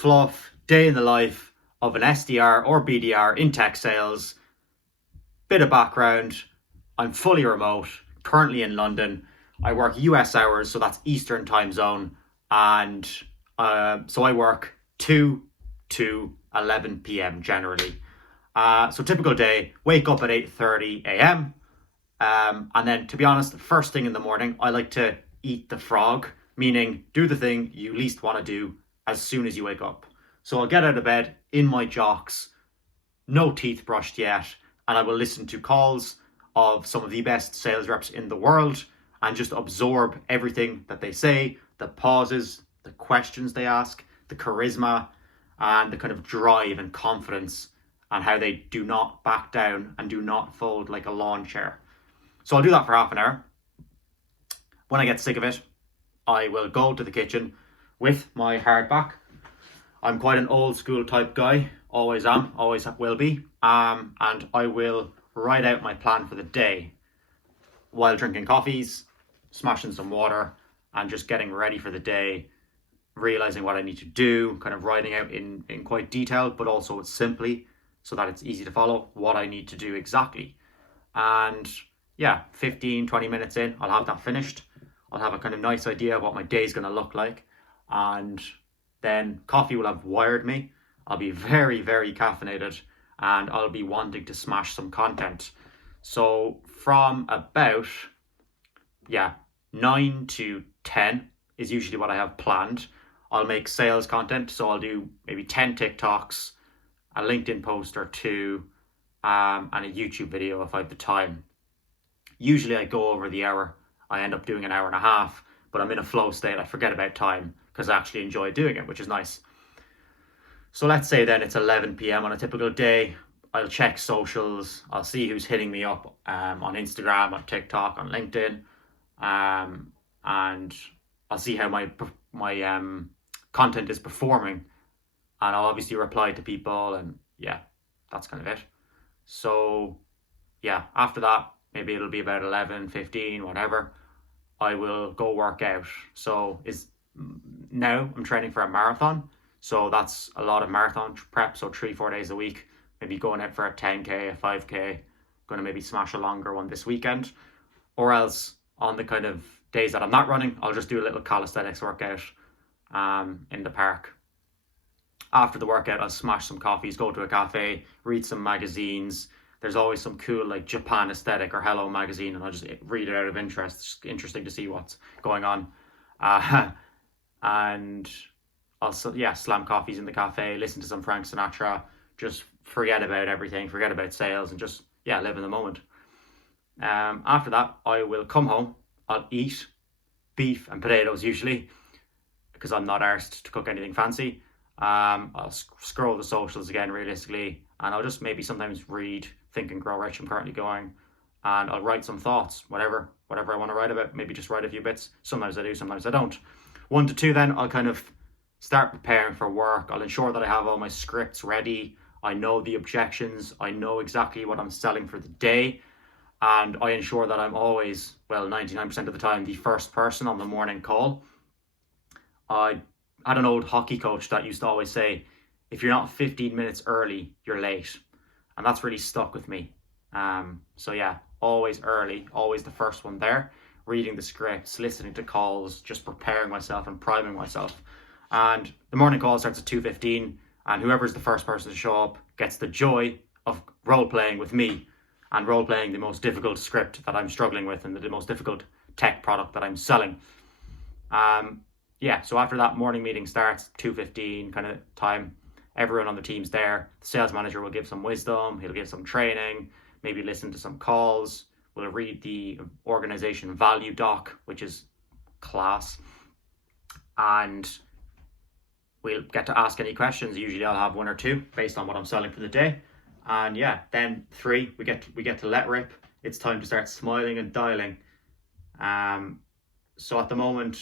fluff, day in the life of an SDR or BDR in tech sales. Bit of background, I'm fully remote, currently in London. I work US hours, so that's Eastern time zone. And so I work 2 to 11 p.m. generally. So typical day, wake up at 8:30 a.m. And then, to be honest, first thing in the morning, I like to eat the frog, meaning do the thing you least want to do as soon as you wake up. So I'll get out of bed in my jocks, no teeth brushed yet, and I will listen to calls of some of the best sales reps in the world and just absorb everything that they say, the pauses, the questions they ask, the charisma, and the kind of drive and confidence, and how they do not back down and do not fold like a lawn chair. So I'll do that for half an hour. When I get sick of it, I will go to the kitchen with my hardback. I'm quite an old school type guy, always am, always will be. And I will write out my plan for the day while drinking coffees, smashing some water, and just getting ready for the day, realizing what I need to do, kind of writing out in quite detail, but also simply so that it's easy to follow what I need to do exactly. And yeah, 15, 20 minutes in, I'll have that finished. I'll have a kind of nice idea of what my day is going to look like. And then coffee will have wired me. I'll be very, very caffeinated, and I'll be wanting to smash some content. So from about, 9 to 10 is usually what I have planned. I'll make sales content. So I'll do maybe 10 TikToks, a LinkedIn post or two, and a YouTube video if I have the time. Usually I go over the hour. I end up doing an hour and a half, but I'm in a flow state. I forget about time because I actually enjoy doing it, which is nice. So let's say then it's 11 p.m. on a typical day. I'll check socials. I'll see who's hitting me up on Instagram, on TikTok, on LinkedIn, and I'll see how my content is performing, and I'll obviously reply to people, and that's kind of it. So after that, maybe it'll be about 11, 15, whatever, I will go work out. So now I'm training for a marathon. So that's a lot of marathon prep. So 3-4 days a week, maybe going out for a 10K, a 5K, going to maybe smash a longer one this weekend. Or else on the kind of days that I'm not running, I'll just do a little calisthenics workout in the park. After the workout, I'll smash some coffees, go to a cafe, read some magazines. There's always some cool like Japan Aesthetic or Hello magazine, and I'll just read it out of interest. It's interesting to see what's going on. And also, slam coffees in the cafe, listen to some Frank Sinatra, just forget about everything, forget about sales, and just, live in the moment. After that, I will come home. I'll eat beef and potatoes usually, because I'm not arsed to cook anything fancy. I'll scroll the socials again, realistically, and I'll just maybe sometimes read Think and Grow Rich. I'm currently going, and I'll write some thoughts, whatever I want to write about, maybe just write a few bits. Sometimes I do, sometimes I don't. 1 to 2, then I'll kind of start preparing for work. I'll ensure that I have all my scripts ready. I know the objections. I know exactly what I'm selling for the day. And I ensure that I'm always, 99% of the time, the first person on the morning call. I had an old hockey coach that used to always say, if you're not 15 minutes early, you're late. And that's really stuck with me. Always early, always the first one there, reading the scripts, listening to calls, just preparing myself and priming myself. And the morning call starts at 2:15, and whoever's the first person to show up gets the joy of role-playing with me and role-playing the most difficult script that I'm struggling with and the most difficult tech product that I'm selling. So after that morning meeting starts, 2:15 kind of time, everyone on the team's there. The sales manager will give some wisdom, he'll give some training, maybe listen to some calls. We'll read the organization value doc, which is class. And we'll get to ask any questions. Usually I'll have 1 or 2 based on what I'm selling for the day. And then 3, we get to let rip. It's time to start smiling and dialing. So at the moment,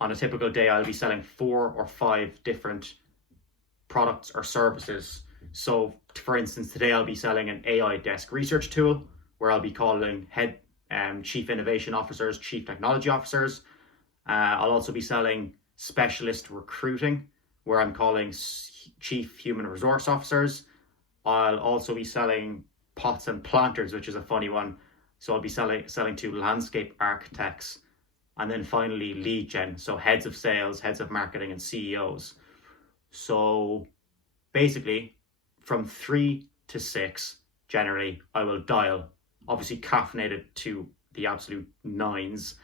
on a typical day, I'll be selling 4 or 5 different products or services. So for instance, today I'll be selling an AI desk research tool where I'll be calling chief innovation officers, chief technology officers. I'll also be selling specialist recruiting, where I'm calling chief human resource officers. I'll also be selling pots and planters, which is a funny one. So I'll be selling to landscape architects. And then finally lead gen, so heads of sales, heads of marketing, and CEOs. So basically from 3 to 6, generally, I will dial, obviously caffeinated to the absolute nines.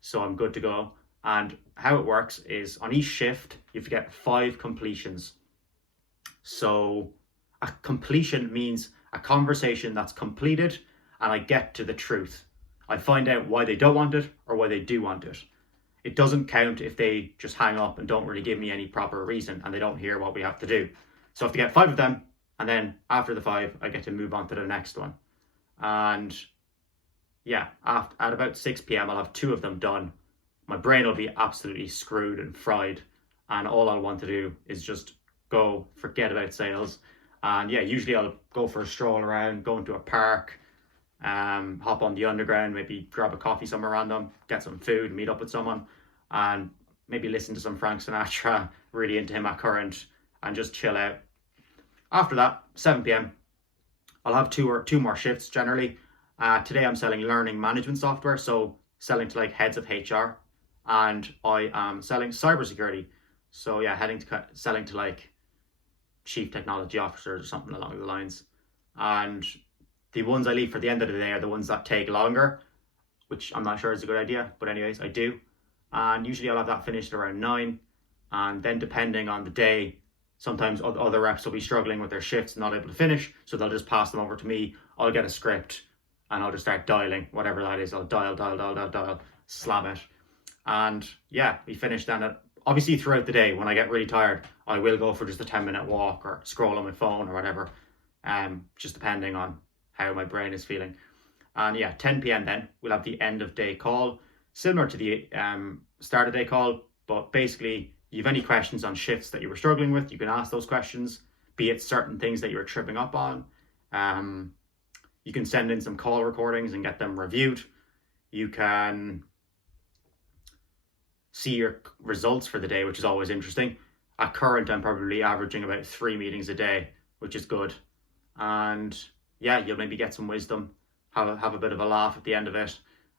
So I'm good to go. And how it works is on each shift, you have to get 5 completions. So a completion means a conversation that's completed and I get to the truth. I find out why they don't want it or why they do want it. It doesn't count if they just hang up and don't really give me any proper reason and they don't hear what we have to do. So I have to get 5 of them, and then after the 5, I get to move on to the next one. And yeah, at about 6 p.m, I'll have 2 of them done. My brain will be absolutely screwed and fried, and all I'll want to do is just go, forget about sales. And yeah, usually I'll go for a stroll around, go into a park, hop on the underground, maybe grab a coffee somewhere random, get some food, meet up with someone, and maybe listen to some Frank Sinatra, really into him at current, and just chill out. After that, 7 p.m, I'll have two more shifts generally. Today I'm selling learning management software, so selling to like heads of HR, and I am selling cybersecurity. So yeah, selling to like chief technology officers or something along the lines. And the ones I leave for the end of the day are the ones that take longer, which I'm not sure is a good idea, but anyways, I do. And usually I'll have that finished around 9. And then depending on the day, sometimes other reps will be struggling with their shifts and not able to finish, so they'll just pass them over to me. I'll get a script and I'll just start dialing, whatever that is. I'll dial, slam it. And yeah, we finish then. Obviously throughout the day, when I get really tired, I will go for just a 10-minute walk or scroll on my phone or whatever, just depending on how my brain is feeling. And yeah, 10 p.m. then we'll have the end of day call, similar to the start of day call, but basically you have any questions on shifts that you were struggling with, you can ask those questions, be it certain things that you were tripping up on. You can send in some call recordings and get them reviewed. You can see your results for the day, which is always interesting. At current, I'm probably averaging about 3 meetings a day, which is good. And yeah, you'll maybe get some wisdom, have a bit of a laugh at the end of it,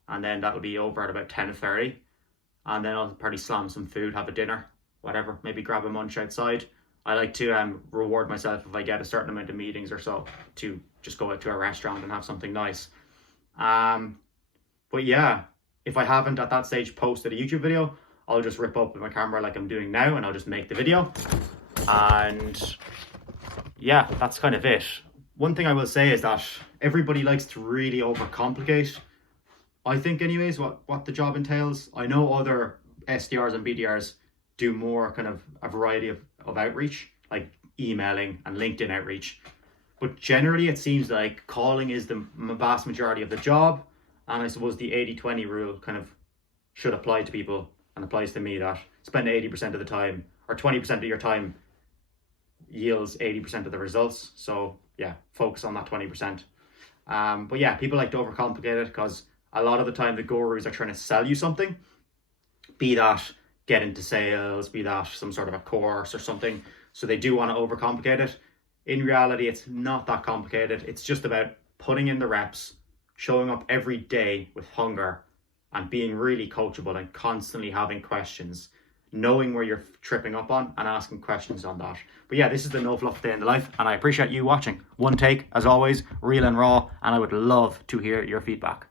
and then that'll be over at about 10:30. And then I'll probably slam some food, have a dinner, whatever, maybe grab a munch outside. I like to reward myself if I get a certain amount of meetings or so, to just go out to a restaurant and have something nice. But yeah, if I haven't at that stage posted a YouTube video, I'll just rip up with my camera like I'm doing now and I'll just make the video. And yeah, that's kind of it. One thing I will say is that everybody likes to really overcomplicate, I think anyways, what the job entails. I know other SDRs and BDRs do more kind of a variety of outreach, like emailing and LinkedIn outreach. But generally it seems like calling is the vast majority of the job. And I suppose the 80-20 rule kind of should apply to people and applies to me, that spend 80% of the time or 20% of your time yields 80% of the results. So yeah, focus on that 20%. But yeah, people like to overcomplicate it because a lot of the time the gurus are trying to sell you something, be that get into sales, be that some sort of a course or something. So they do want to overcomplicate it. In reality, it's not that complicated. It's just about putting in the reps, showing up every day with hunger, and being really coachable and constantly having questions, knowing where you're tripping up on and asking questions on that. But yeah, this is the No Fluff Day in the Life, and I appreciate you watching. One take, as always, real and raw, and I would love to hear your feedback.